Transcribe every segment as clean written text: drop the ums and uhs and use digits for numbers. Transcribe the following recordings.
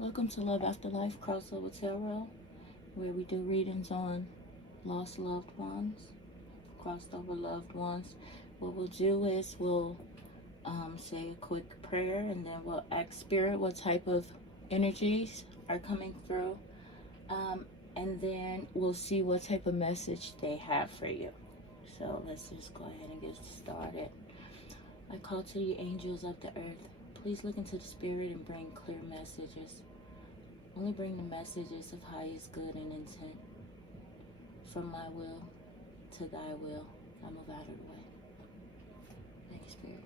Welcome to Love After Life Crossover Tarot, where we do readings on lost loved ones, crossed over loved ones. What we'll do is we'll say a quick prayer, and then we'll ask Spirit what type of energies are coming through, and then we'll see what type of message they have for you. So let's just go ahead and get started. I call to the angels of the earth. Please look into the spirit and bring clear messages. Only bring the messages of highest good and intent. From my will to thy will, I move out of the way. Thank you, Spirit.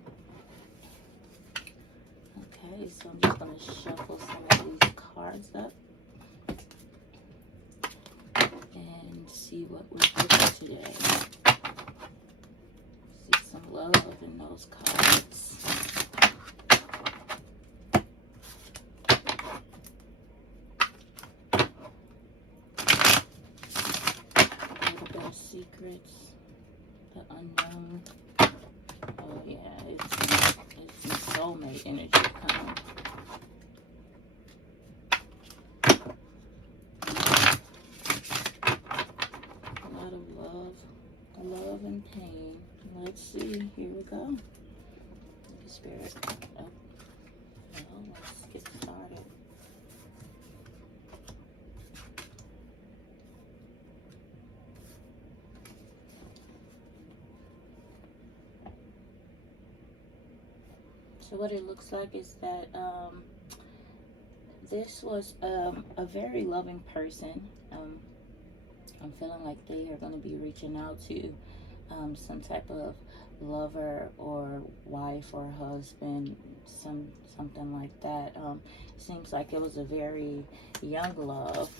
Okay, so I'm just going to shuffle some of these cards up and see what we're getting today. See some love in those cards. Secrets, the unknown. Oh yeah, it's soulmate energy coming. A lot of love and pain. Let's see. Here we go. Spirit. Oh, let's get started. So what it looks like is that this was a very loving person. I'm feeling like they are going to be reaching out to some type of lover or wife or husband, something like that. Seems like it was a very young love.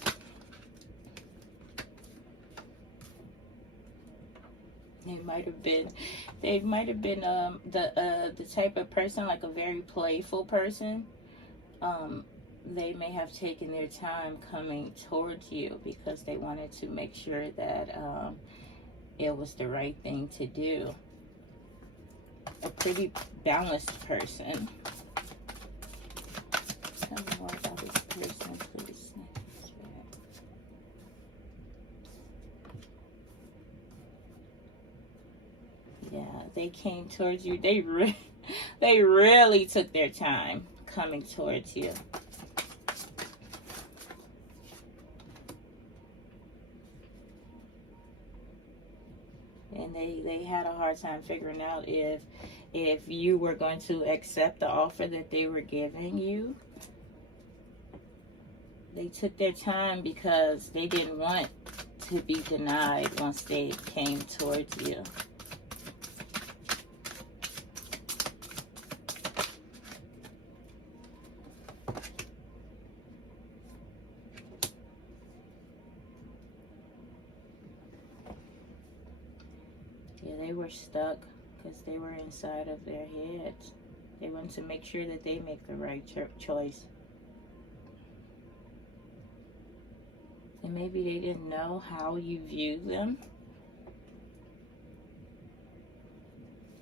They might have been the type of person, like a very playful person. They may have taken their time coming towards you because they wanted to make sure that it was the right thing to do. A pretty balanced person. Tell me more about this person, please. Yeah, they came towards you. They really took their time coming towards you. And they had a hard time figuring out if you were going to accept the offer that they were giving you. They took their time because they didn't want to be denied once they came towards you. Yeah, they were stuck because they were inside of their heads. They wanted to make sure that they make the right choice. And maybe they didn't know how you view them.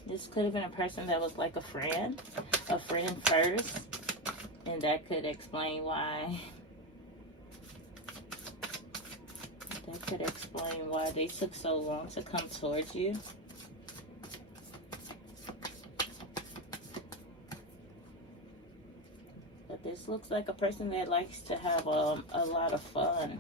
This could have been a person that was like a friend first. And that could explain why. That could explain why they took so long to come towards you. But this looks like a person that likes to have a lot of fun.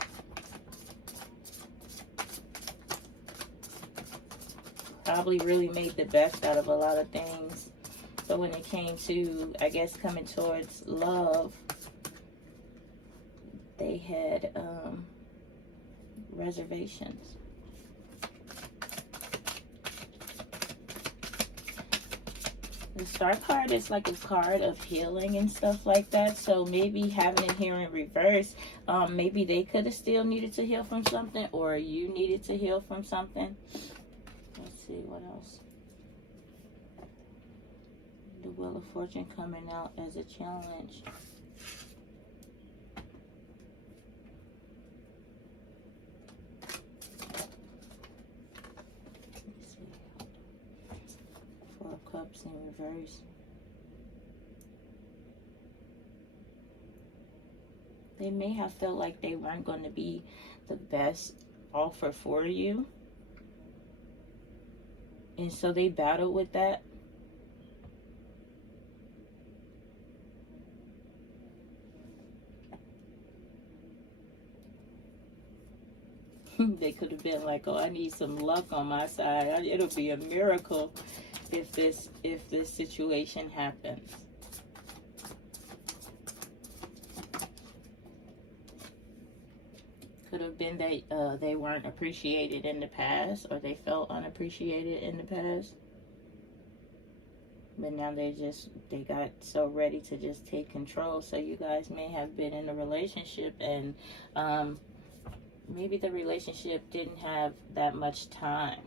Probably really made the best out of a lot of things. But when it came to, I guess, coming towards love, they had reservations. The Star card is like a card of healing and stuff like that. So maybe having it here in reverse, maybe they could have still needed to heal from something, or you needed to heal from something. Let's see, what else? The Wheel of Fortune coming out as a challenge. Let's see. Four of Cups in reverse. They may have felt like they weren't going to be the best offer for you. And so they battled with that. They could have been like, oh, I need some luck on my side. It'll be a miracle if this situation happens. Could have been that they weren't appreciated in the past, or they felt unappreciated in the past. But now they got so ready to just take control. So you guys may have been in a relationship, and maybe the relationship didn't have that much time.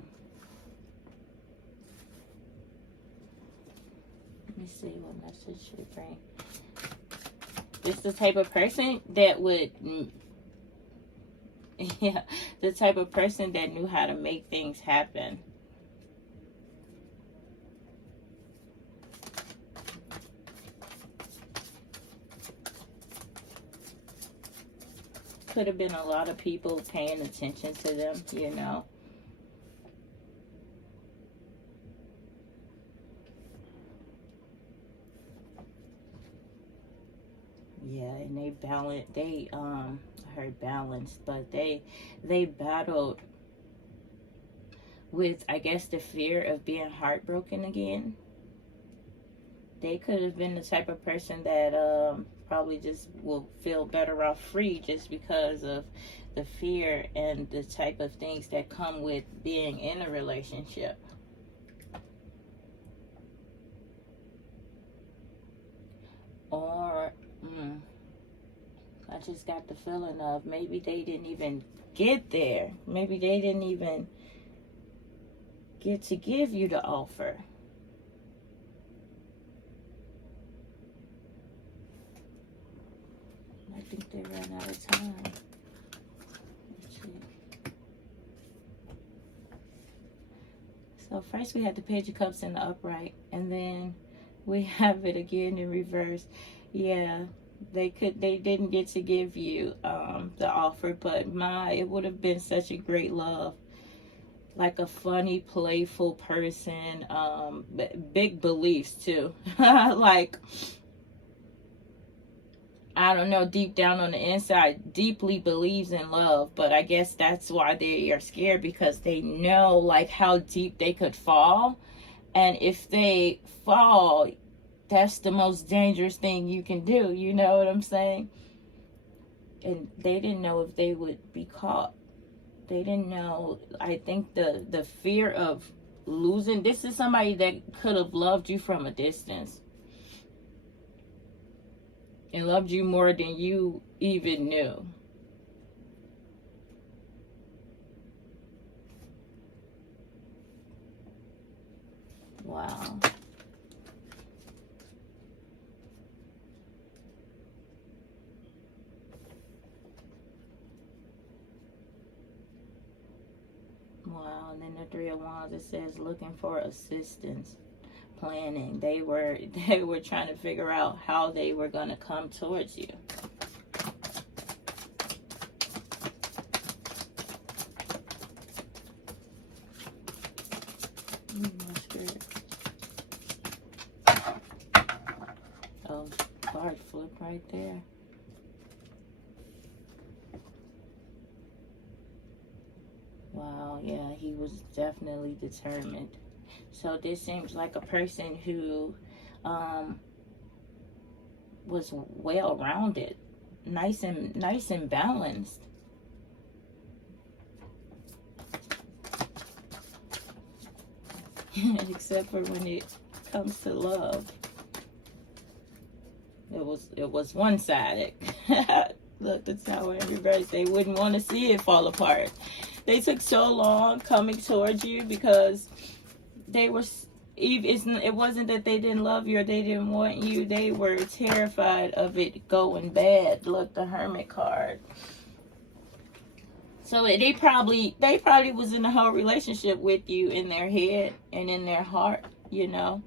Let me see what message should bring. It's the type of person that would, yeah, the type of person that knew how to make things happen. Could have been a lot of people paying attention to them, you know. Yeah, and I heard balanced, but they battled with, I guess, the fear of being heartbroken again. They could have been the type of person that probably just will feel better off free, just because of the fear and the type of things that come with being in a relationship. Or I just got the feeling of maybe they didn't even get there. Maybe they didn't even get to give you the offer. I think they ran out of time. So first we had the Page of Cups in the upright, and then we have it again in reverse. Yeah, they didn't get to give you the offer, but it would have been such a great love. Like a funny, playful person, big beliefs too. Like, I don't know, deep down on the inside, deeply believes in love, but I guess that's why they are scared, because they know like how deep they could fall. And if they fall, that's the most dangerous thing you can do. You know what I'm saying? And they didn't know if they would be caught. They didn't know. I think the fear of losing. This is somebody that could have loved you from a distance. And loved you more than you even knew. Wow. Wow. And then the Three of Wands, it says looking for assistance, planning. They were trying to figure out how they were going to come towards you. Oh, card flip right there. Wow, yeah, he was definitely determined. So this seems like a person who was well-rounded, nice and balanced. Except for when it comes to love. It was one-sided. Look, the Tower in reverse. They wouldn't want to see it fall apart. They took so long coming towards you because they were. It wasn't that they didn't love you or they didn't want you. They were terrified of it going bad. Look, the Hermit card. So they probably was in the whole relationship with you in their head and in their heart, you know,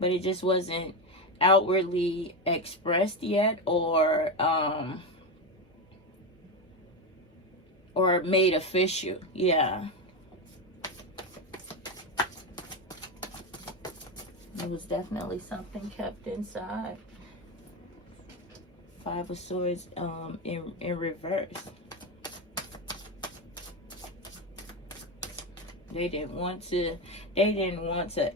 but it just wasn't outwardly expressed yet, or or made official. Yeah. It was definitely something kept inside. Five of Swords in reverse. They didn't want to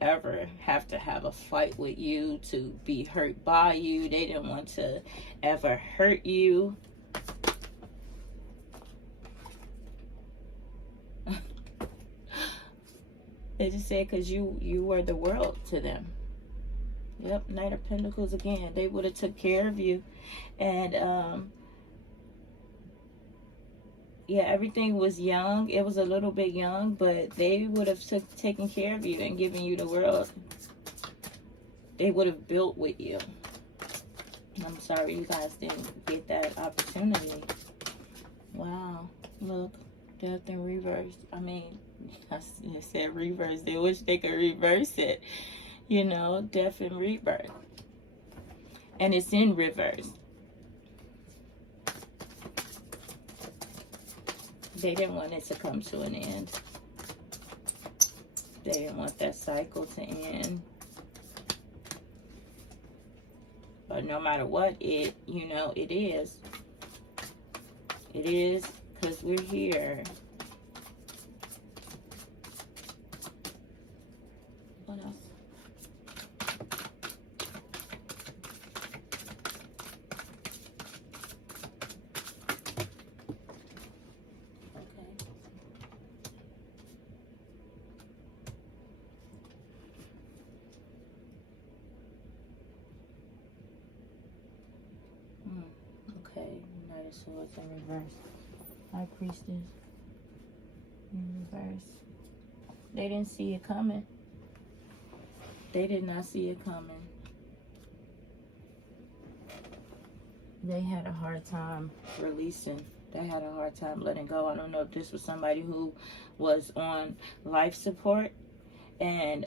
ever have to have a fight with you, to be hurt by you. They didn't want to ever hurt you. They just said because you were the world to them. Yep, Knight of Pentacles again. They would have took care of you. And yeah, everything was young. It was a little bit young, but they would have taken care of you and given you the world. They would have built with you. I'm sorry you guys didn't get that opportunity. Wow. Look, death in reverse. I mean, I said reverse. They wish they could reverse it. You know, death in rebirth. And it's in reverse. They didn't want it to come to an end. They didn't want that cycle to end. But no matter what, it is. It is, because we're here. What else? Okay, Knight of Swords in reverse. High Priestess in reverse. They didn't see it coming. They did not see it coming. They had a hard time releasing. They had a hard time letting go. I don't know if this was somebody who was on life support and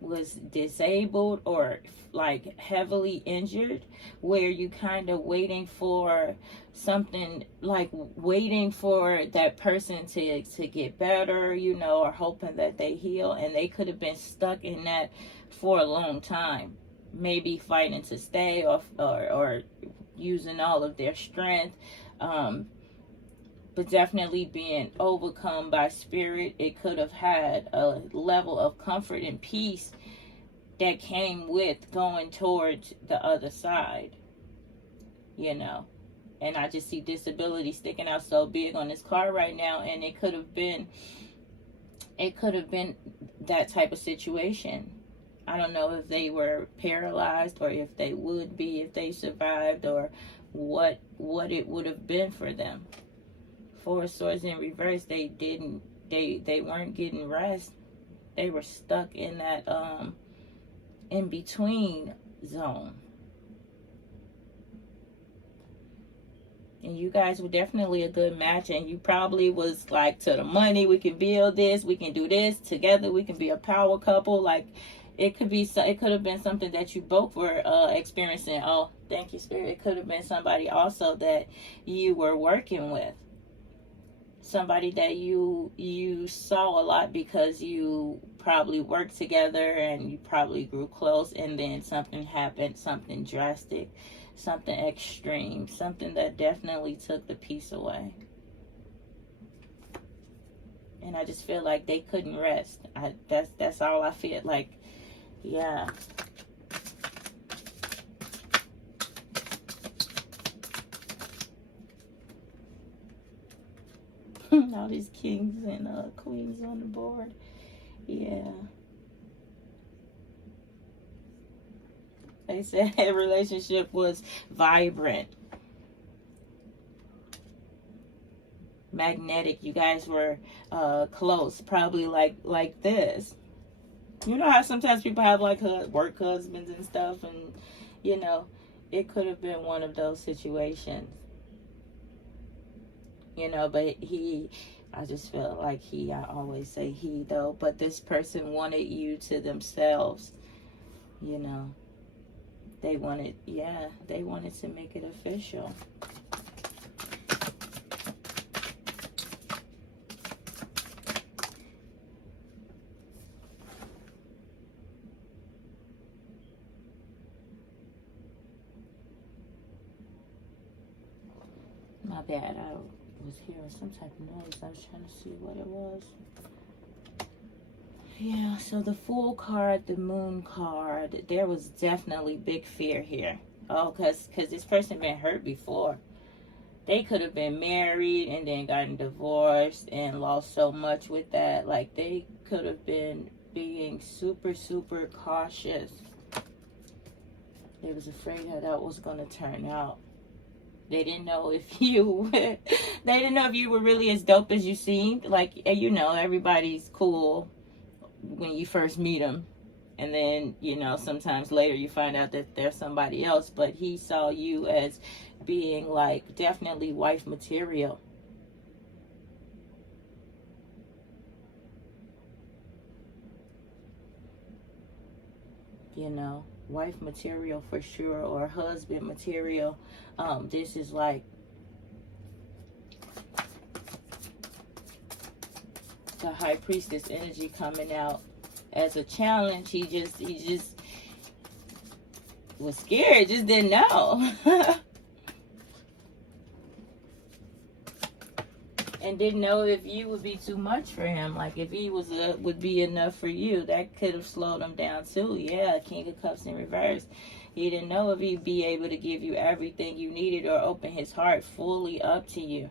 was disabled or like heavily injured, where you kind of waiting for something, like waiting for that person to get better, you know, or hoping that they heal, and they could have been stuck in that for a long time, maybe fighting to stay, or using all of their strength, but definitely being overcome by spirit. It could have had a level of comfort and peace that came with going towards the other side, you know. And I just see disability sticking out so big on this card right now, and it could have been that type of situation. I don't know if they were paralyzed, or if they would be if they survived, or what it would have been for them. Four of Swords in reverse. They weren't getting rest. They were stuck in that in between zone. And you guys were definitely a good match, and you probably was like, to the money, we can build this, we can do this together, we can be a power couple. Like, it could have been something that you both were experiencing. Oh, thank you, Spirit. It could have been somebody also that you were working with. Somebody that you saw a lot because you probably worked together and you probably grew close, and then something happened, something drastic, something extreme, something that definitely took the peace away. And I just feel like they couldn't rest. That's all I feel like. Yeah. All these kings and queens on the board. Yeah. They said their relationship was vibrant, magnetic. You guys were close, probably like this. You know how sometimes people have like work husbands and stuff, and you know, it could have been one of those situations. You know, but I just feel like I always say he though, but this person wanted you to themselves, you know. They wanted to make it official. My bad, I was hearing some type of noise. I was trying to see what it was. Yeah, so the Fool card, the Moon card, there was definitely big fear here. Oh, because this person been hurt before. They could have been married and then gotten divorced and lost so much with that. Like, they could have been being super, super cautious. They was afraid how that was going to turn out. They didn't know if you they didn't know if you were really as dope as you seemed. Like, you know, everybody's cool when you first meet them. And then, you know, sometimes later you find out that there's somebody else. But he saw you as being, like, definitely wife material. You know, wife material for sure, or husband material. This is like the High Priestess energy coming out as a challenge. He just was scared, just didn't know. And didn't know if you would be too much for him. Like, if he was would be enough for you. That could have slowed him down too. Yeah, King of Cups in reverse. He didn't know if he'd be able to give you everything you needed or open his heart fully up to you.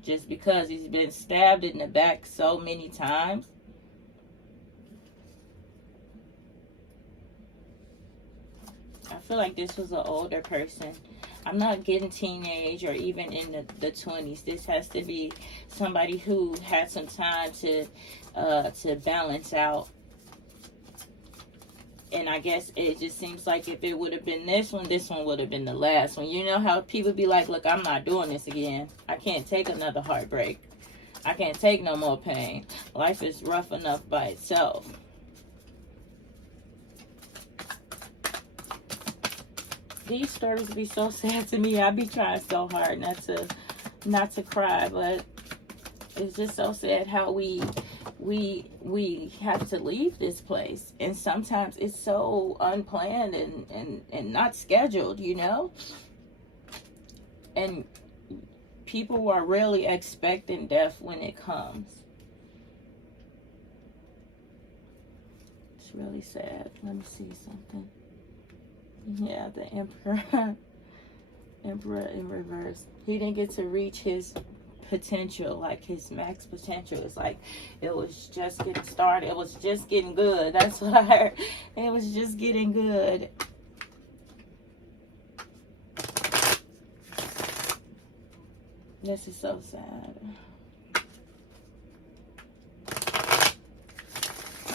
Just because he's been stabbed in the back so many times. I feel like this was an older person. I'm not getting teenage or even in the 20s. This has to be somebody who had some time to balance out. And I guess it just seems like if it would have been this one would have been the last one. You know how people be like, look, I'm not doing this again. I can't take another heartbreak. I can't take no more pain. Life is rough enough by itself. These stories be so sad to me. I be trying so hard not to cry, but it's just so sad how we have to leave this place, and sometimes it's so unplanned and not scheduled, you know. And people are really expecting death when it comes. It's really sad. Let me see something. Yeah, the Emperor. Emperor in reverse. He didn't get to reach his potential, like his max potential. It's like it was just getting started. It was just getting good. That's what I heard. It was just getting good. This is so sad.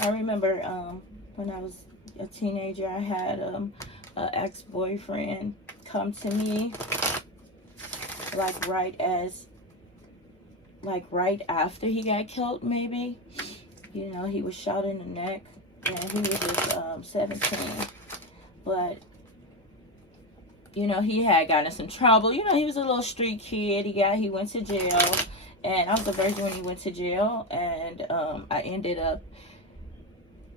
I remember when I was a teenager, I had an ex-boyfriend come to me right after he got killed, maybe. You know, he was shot in the neck and he was just 17. But you know, he had gotten in some trouble. You know, he was a little street kid. He went to jail, and I was a virgin when he went to jail, and I ended up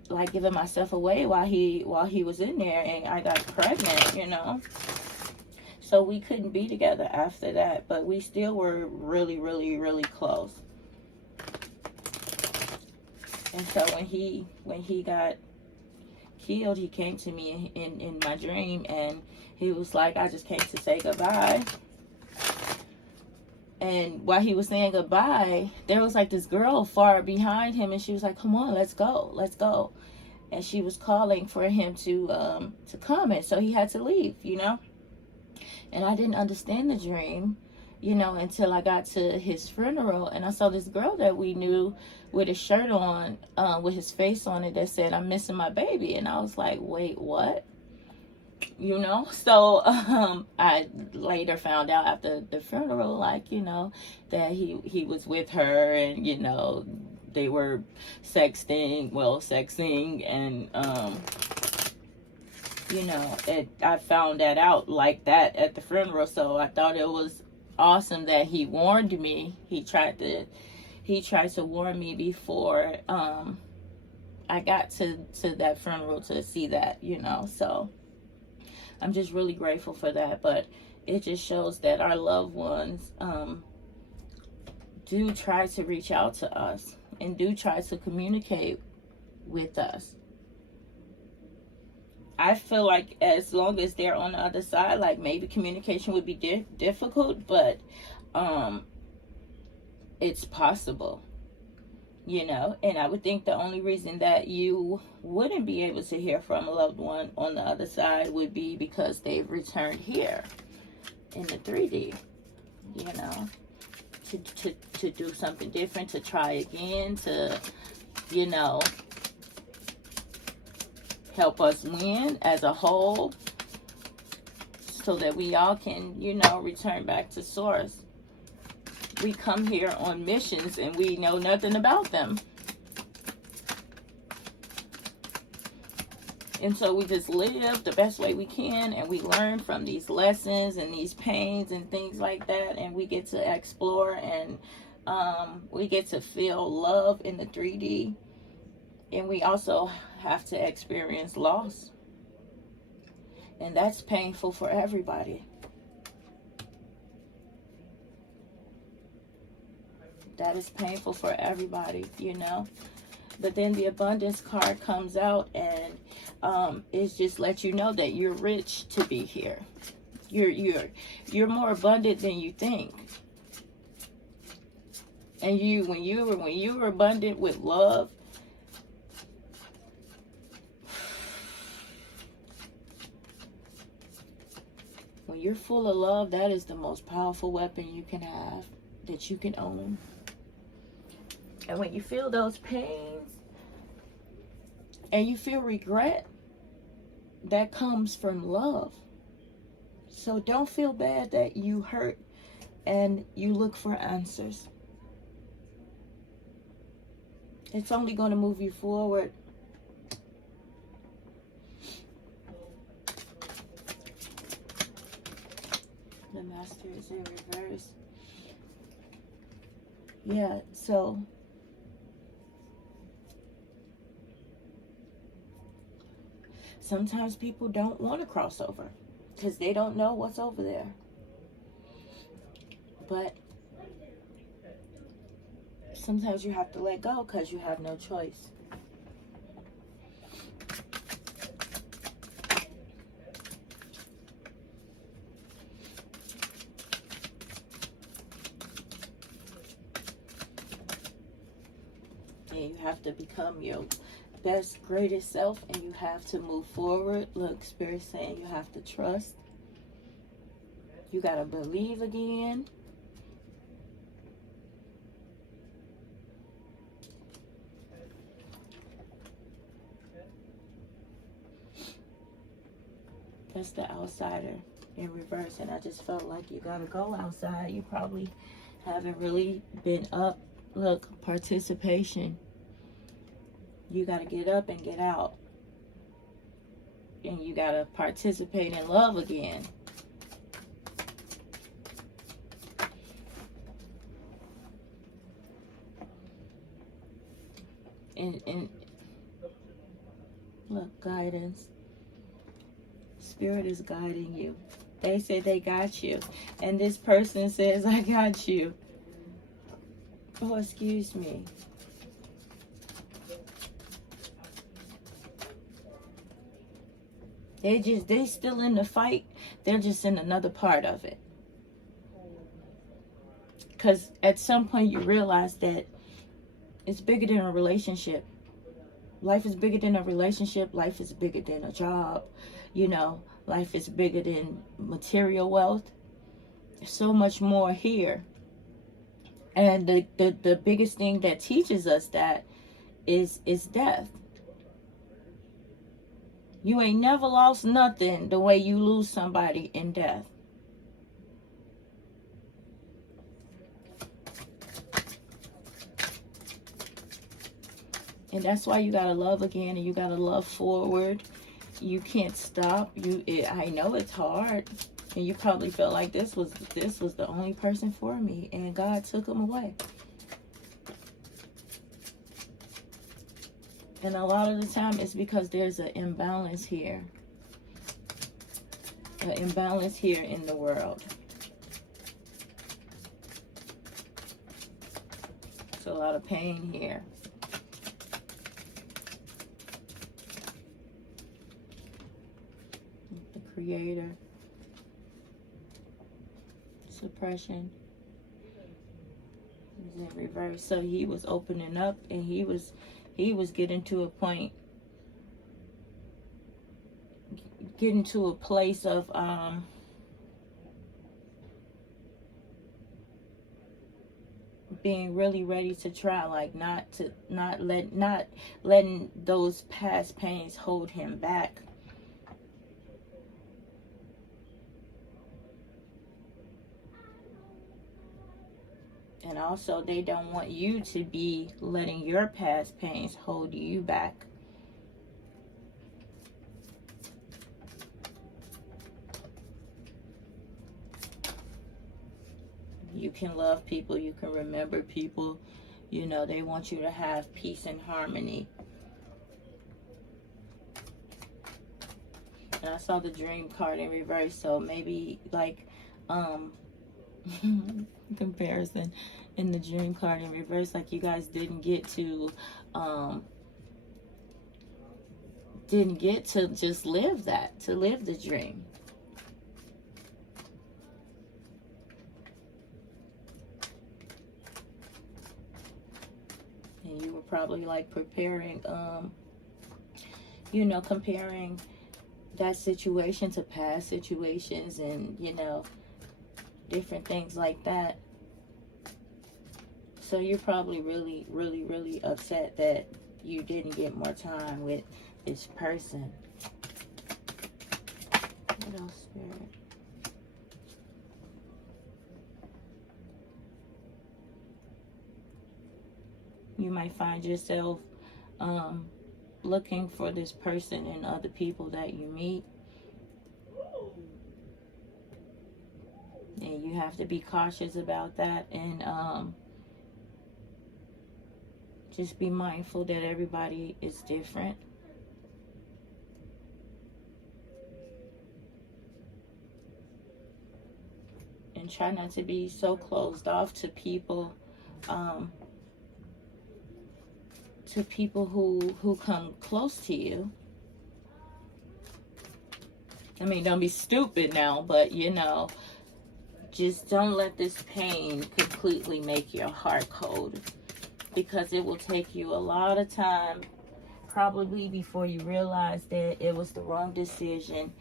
like giving myself away while he was in there, and I got pregnant, you know. So we couldn't be together after that, but we still were really, really, really close. And so when he got killed, he came to me in my dream, and he was like, I just came to say goodbye. And while he was saying goodbye, there was like this girl far behind him, and she was like, come on, let's go. And she was calling for him to come, and so he had to leave, you know. And I didn't understand the dream, you know, until I got to his funeral, and I saw this girl that we knew with a shirt on, with his face on it, that said, I'm missing my baby. And I was like, wait, what? You know. So I later found out after the funeral, like, you know, that he was with her, and, you know, they were sexting, and you know, I found that out like that at the funeral. So I thought it was awesome that he warned me. He tried to warn me before I got to that funeral to see that, you know. So I'm just really grateful for that. But it just shows that our loved ones do try to reach out to us and do try to communicate with us. I feel like as long as they're on the other side, like maybe communication would be difficult, but it's possible, you know. And I would think the only reason that you wouldn't be able to hear from a loved one on the other side would be because they've returned here in the 3D, you know, to do something different, to try again, to, you know, help us win as a whole, so that we all can, you know, return back to source. We come here on missions and we know nothing about them. And so we just live the best way we can, and we learn from these lessons and these pains and things like that, and we get to explore, and we get to feel love in the 3D. And we also have to experience loss. And that's painful for everybody. That is painful for everybody, you know. But then the abundance card comes out, and it's just let you know that you're rich to be here. You're more abundant than you think. And when you were abundant with love, when you're full of love, that is the most powerful weapon you can have, that you can own. And when you feel those pains and you feel regret, that comes from love. So don't feel bad that you hurt and you look for answers. It's only going to move you forward. The Master is in reverse. Yeah, so sometimes people don't want to cross over because they don't know what's over there. But sometimes you have to let go because you have no choice. And you have to become your best, greatest self, and you have to move forward. Look, Spirit's saying you have to trust. You got to believe again. That's the outsider in reverse, and I just felt like you got to go outside. You probably haven't really been up. Look, participation. You got to get up and get out. And you got to participate in love again. And look, guidance. Spirit is guiding you. They say they got you. And this person says, I got you. Oh, excuse me. They still in the fight. They're just in another part of it. Because at some point you realize that it's bigger than a relationship. Life is bigger than a relationship. Life is bigger than a job. You know, life is bigger than material wealth. There's so much more here. And the biggest thing that teaches us that is death. You ain't never lost nothing the way you lose somebody in death. And that's why you gotta love again, and you gotta love forward. You can't stop. I know it's hard, and you probably felt like this was the only person for me, and God took him away. And a lot of the time it's because there's an imbalance here. an imbalance here in the world. It's a lot of pain here. The Creator. Suppression is in reverse. So he was opening up, and he was getting to a point, getting to a place of being really ready to try, like not letting those past pains hold him back. And also, they don't want you to be letting your past pains hold you back. You can love people. You can remember people. You know, they want you to have peace and harmony. And I saw the Dream card in reverse. So maybe like, comparison in the Dream card in reverse, like you guys didn't get to just live that, to live the dream. And you were probably like preparing, you know, comparing that situation to past situations, and you know, different things like that. So you're probably really, really, really upset that you didn't get more time with this person. What else, Spirit? You might find yourself looking for this person in other people that you meet. And you have to be cautious about that, and just be mindful that everybody is different. And try not to be so closed off to people, who come close to you. I mean, don't be stupid now, but you know, just don't let this pain completely make your heart cold, because it will take you a lot of time, probably before you realize that it was the wrong decision.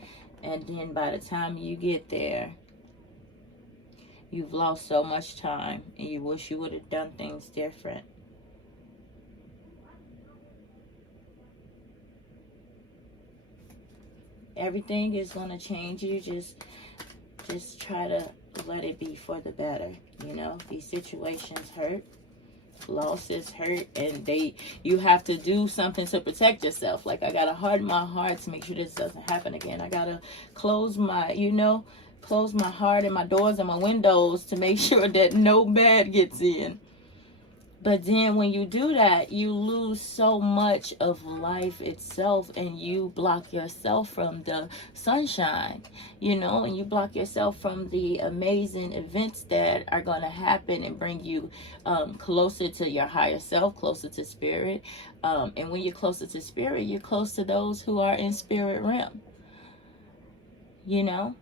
And then by the time you get there, you've lost so much time, and you wish you would have done things different. Everything is going to change. You just try to let it be for the better. You know, these situations hurt. Losses hurt, and you have to do something to protect yourself. Like, I gotta harden my heart to make sure this doesn't happen again. I gotta close my heart and my doors and my windows to make sure that no bad gets in. But then when you do that, you lose so much of life itself, and you block yourself from the sunshine, you know, and you block yourself from the amazing events that are going to happen and bring you closer to your higher self, closer to spirit. And when you're closer to spirit, you're close to those who are in spirit realm, you know.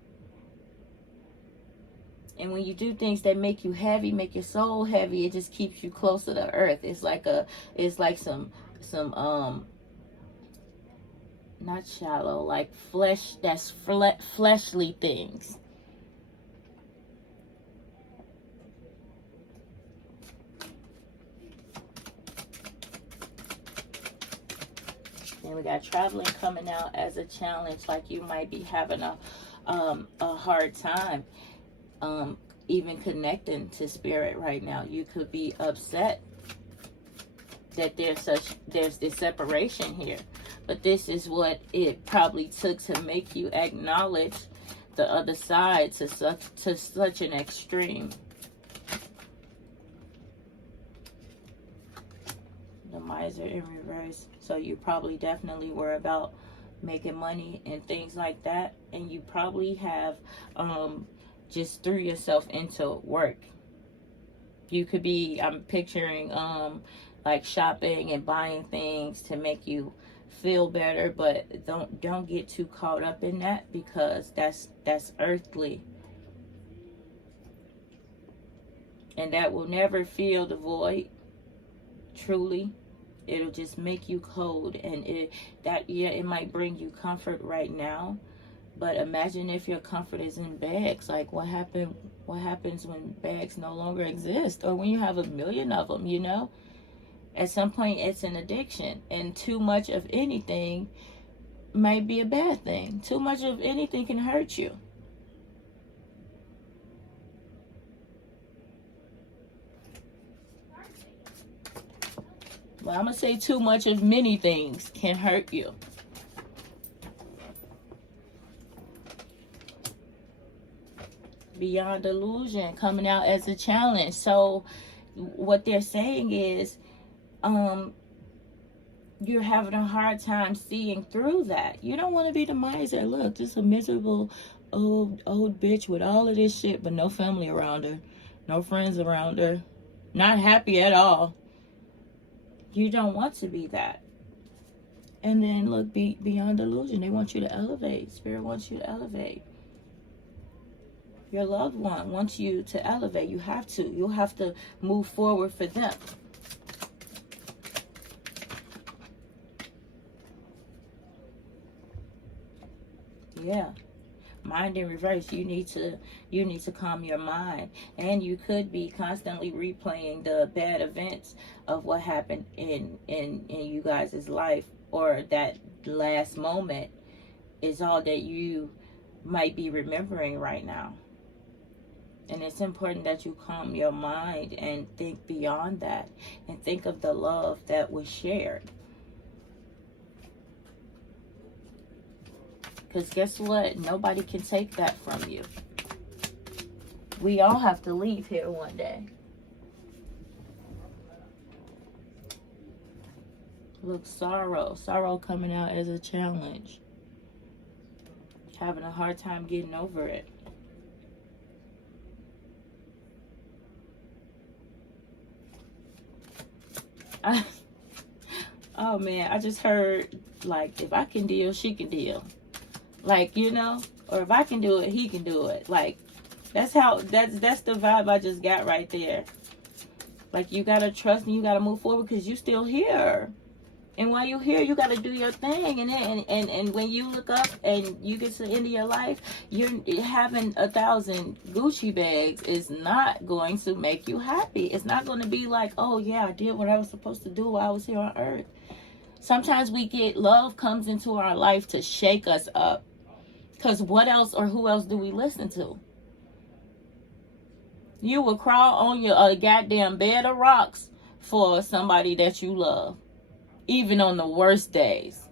And when you do things that make you heavy, make your soul heavy, it just keeps you closer to earth. It's like some not shallow, like flesh, that's fleshly things. And we got traveling coming out as a challenge, like you might be having a hard time even connecting to spirit right now. You could be upset that there's this separation here, but this is what it probably took to make you acknowledge the other side to such an extreme. The Miser in reverse. So you probably definitely were about making money and things like that, and you probably have just threw yourself into work. You could be, I'm picturing like shopping and buying things to make you feel better, but don't get too caught up in that, because that's earthly, and that will never fill the void. Truly, it'll just make you cold, and it might bring you comfort right now, but imagine if your comfort is in bags. Like, what happens when bags no longer exist, or when you have a million of them, you know? At some point, it's an addiction, and too much of anything might be a bad thing. Too much of anything can hurt you. Well, I'm going to say too much of many things can hurt you. Beyond delusion coming out as a challenge. So what they're saying is, you're having a hard time seeing through that. You don't want to be the miser. Look, just a miserable old bitch with all of this shit, but no family around her, no friends around her, not happy at all. You don't want to be that. And then look, beyond delusion, they want you to elevate. Spirit wants you to elevate. Your loved one wants you to elevate. You have to. You'll have to move forward for them. Yeah. Mind in reverse. You need to calm your mind. And you could be constantly replaying the bad events of what happened in you guys' life, or that last moment is all that you might be remembering right now. And it's important that you calm your mind and think beyond that, and think of the love that was shared. Because guess what? Nobody can take that from you. We all have to leave here one day. Look, sorrow. Sorrow coming out as a challenge. Having a hard time getting over it. Oh man, I just heard, like, if I can deal, she can deal. Like, you know, or if I can do it, he can do it. Like, that's the vibe I just got right there. Like, you gotta trust and you gotta move forward, because you still here. And while you're here, you gotta do your thing. And when you look up and you get to the end of your life, you're having 1,000 Gucci bags is not going to make you happy. It's not going to be like, oh yeah, I did what I was supposed to do while I was here on earth. Sometimes love comes into our life to shake us up. Because what else or who else do we listen to? You will crawl on your goddamn bed of rocks for somebody that you love. Even on the worst days.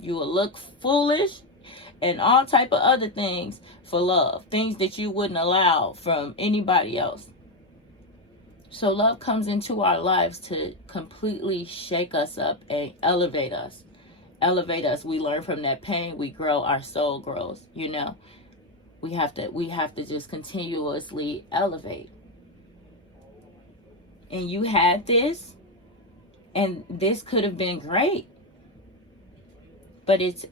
You will look foolish and all type of other things for love. Things that you wouldn't allow from anybody else. So love comes into our lives to completely shake us up and elevate us. Elevate us. We learn from that pain. We grow. Our soul grows. You know, we have to just continuously elevate. And you had this, and this could have been great, but it's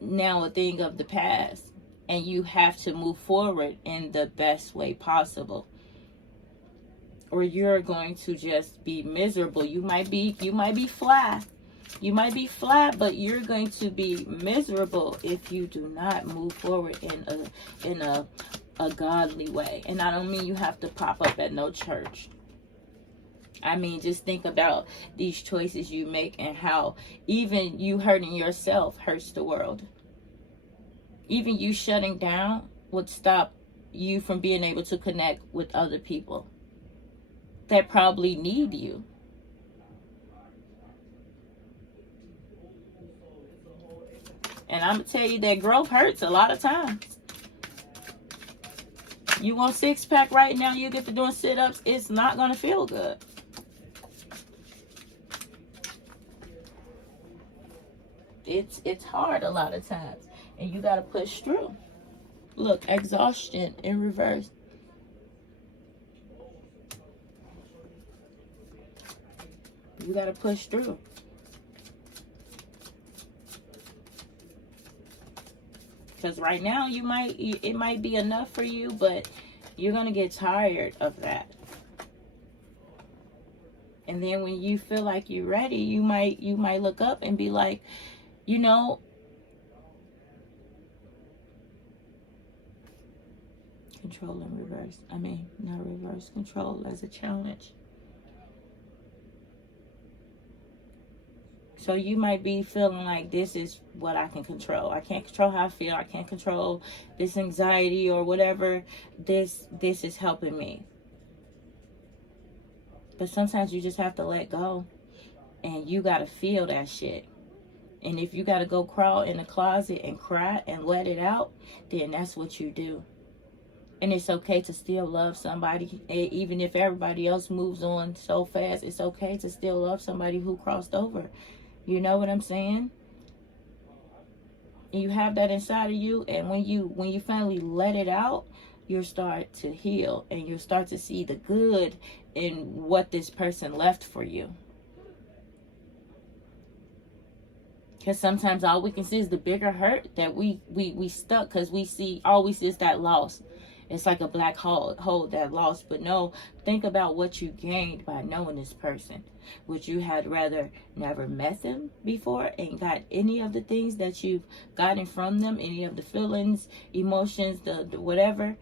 now a thing of the past, and you have to move forward in the best way possible, or you're going to just be miserable. You might be fly. You might be fly, but you're going to be miserable if you do not move forward in a godly way. And I don't mean you have to pop up at no church. I mean, just think about these choices you make and how even you hurting yourself hurts the world. Even you shutting down would stop you from being able to connect with other people that probably need you. And I'm going to tell you that growth hurts a lot of times. You want six-pack right now, you get to doing sit-ups, it's not going to feel good. it's hard a lot of times, and you got to push through. Look, exhaustion in reverse. You got to push through. Because right now it might be enough for you, but you're going to get tired of that. And then when you feel like you're ready, you might look up and be like, you know, control in reverse. I mean, not reverse, control as a challenge. So you might be feeling like this is what I can control. I can't control how I feel. I can't control this anxiety or whatever. This is helping me. But sometimes you just have to let go. And you got to feel that shit. And if you got to go crawl in the closet and cry and let it out, then that's what you do. And it's okay to still love somebody. Even if everybody else moves on so fast, it's okay to still love somebody who crossed over. You know what I'm saying? And you have that inside of you, and when you finally let it out, you'll start to heal, and you'll start to see the good in what this person left for you. Because sometimes all we can see is the bigger hurt that we stuck, because all we see is that loss. It's like a black hole that lost. But no, think about what you gained by knowing this person. Would you had rather never met them before and got any of the things that you've gotten from them, any of the feelings, emotions, the whatever,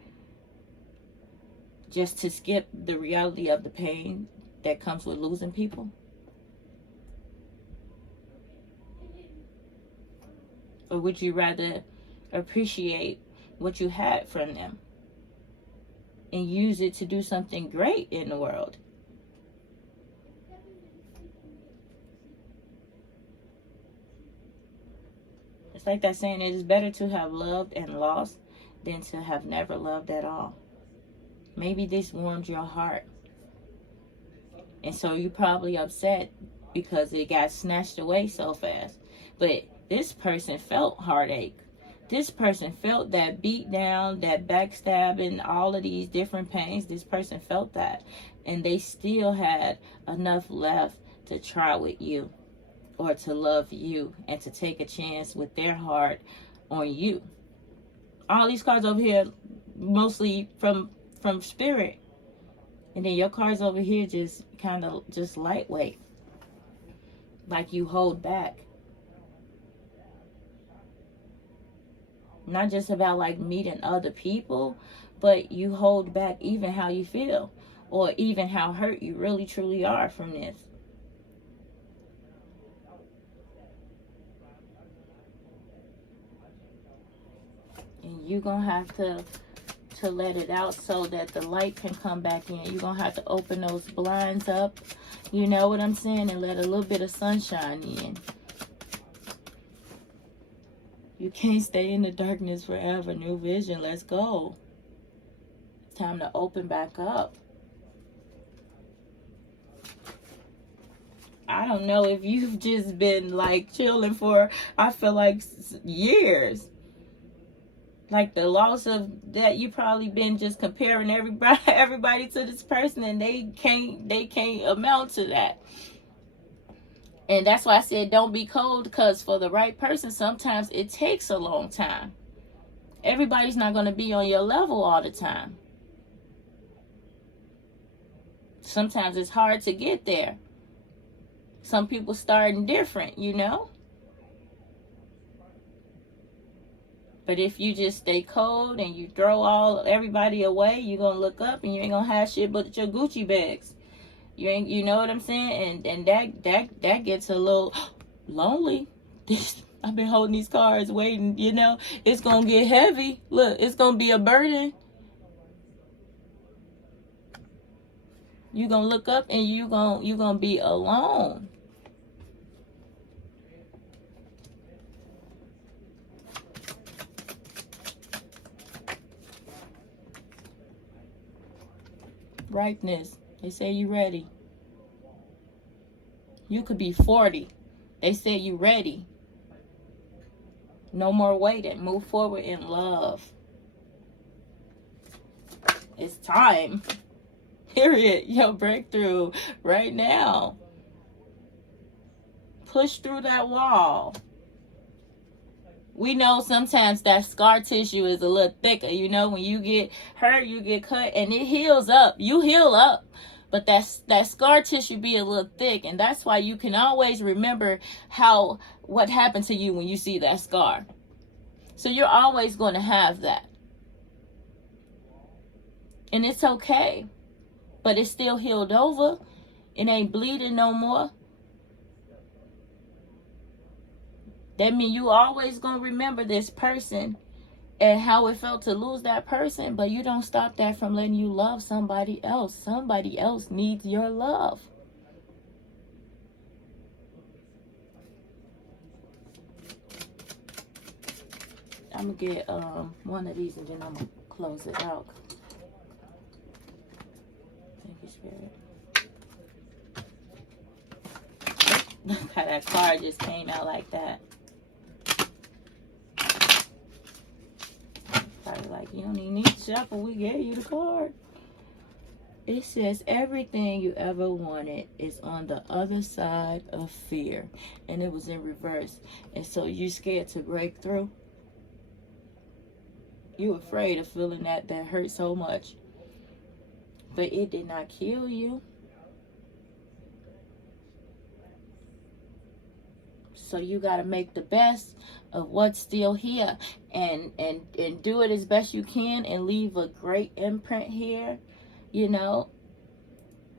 just to skip the reality of the pain that comes with losing people? Or would you rather appreciate what you had from them and use it to do something great in the world? It's like that saying, it is better to have loved and lost than to have never loved at all. Maybe this warmed your heart. And so you're probably upset because it got snatched away so fast. But this person felt heartache. This person felt that beat down, that backstabbing, all of these different pains. This person felt that. And they still had enough left to try with you, or to love you, and to take a chance with their heart on you. All these cards over here, mostly from spirit. And then your cards over here just kind of just lightweight. Like you hold back. Not just about like meeting other people, but you hold back even how you feel, or even how hurt you really truly are from this. And you're going to have to let it out so that the light can come back in. You're going to have to open those blinds up, you know what I'm saying, and let a little bit of sunshine in. You can't stay in the darkness forever. New vision, let's go. Time to open back up. I don't know if you've just been like chilling for, I feel like, years. Like the loss of that, you probably been just comparing everybody to this person, and they can't amount to that. And that's why I said don't be cold, because for the right person, sometimes it takes a long time. Everybody's not going to be on your level all the time. Sometimes it's hard to get there. Some people starting different, you know. But if you just stay cold and you throw everybody away, you're going to look up and you ain't going to have shit but your Gucci bags. You know what I'm saying? And that gets a little lonely. I've been holding these cards waiting, you know. It's going to get heavy. Look, it's going to be a burden. You're going to look up and you're going to be alone. Ripeness. They say you ready. You could be 40. They say you ready. No more waiting. Move forward in love. It's time. Period. Your breakthrough right now. Push through that wall. We know sometimes that scar tissue is a little thicker. You know, when you get hurt, you get cut, and it heals up. You heal up. But that scar tissue be a little thick, and that's why you can always remember what happened to you when you see that scar. So you're always going to have that. And it's okay. But it's still healed over. It ain't bleeding no more. That means you always going to remember this person and how it felt to lose that person, but you don't stop that from letting you love somebody else. Somebody else needs your love. I'm going to get one of these and then I'm going to close it out. Thank you, Spirit. Look how that card just came out like that. Probably like, you don't even need to shuffle. We gave you the card. It says, everything you ever wanted is on the other side of fear. And it was in reverse. And so you scared to break through. You afraid of feeling that hurt so much. But it did not kill you. So you got to make the best of what's still here and do it as best you can and leave a great imprint here, you know.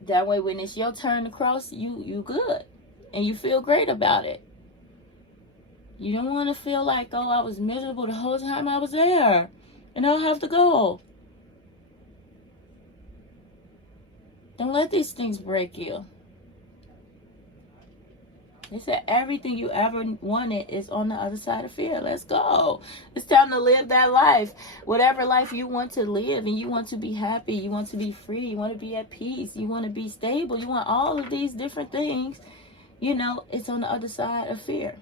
That way when it's your turn to cross, you good and you feel great about it. You don't want to feel like, oh, I was miserable the whole time I was there and I'll have to go. Don't let these things break you. They said everything you ever wanted is on the other side of fear. Let's go. It's time to live that life. Whatever life you want to live, and you want to be happy, you want to be free, you want to be at peace, you want to be stable, you want all of these different things, you know, it's on the other side of fear.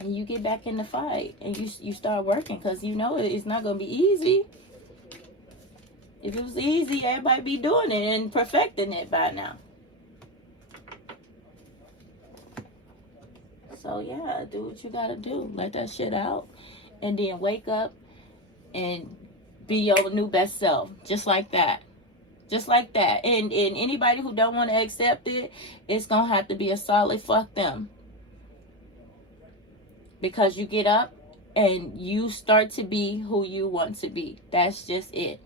And you get back in the fight and you start working, because you know it's not going to be easy. If it was easy, everybody be doing it and perfecting it by now. So yeah, do what you gotta do. Let that shit out. And then wake up and be your new best self. Just like that. Just like that. And anybody who don't want to accept it, it's gonna have to be a solid fuck them. Because you get up and you start to be who you want to be. That's just it.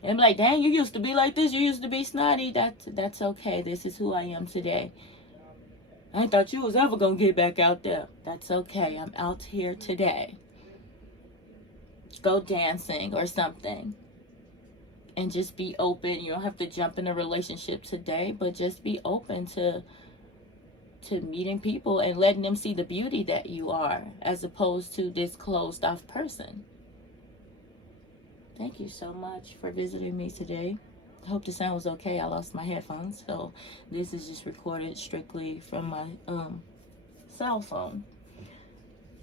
And be like, dang, you used to be like this. You used to be snotty. That's okay. This is who I am today. I thought you was ever going to get back out there. That's okay. I'm out here today. Go dancing or something. And just be open. You don't have to jump in a relationship today, but just be open to meeting people and letting them see the beauty that you are, as opposed to this closed off person. Thank you so much for visiting me today. I hope the sound was okay. I lost my headphones, so this is just recorded strictly from my cell phone.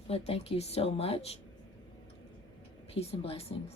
But thank you so much. Peace and blessings.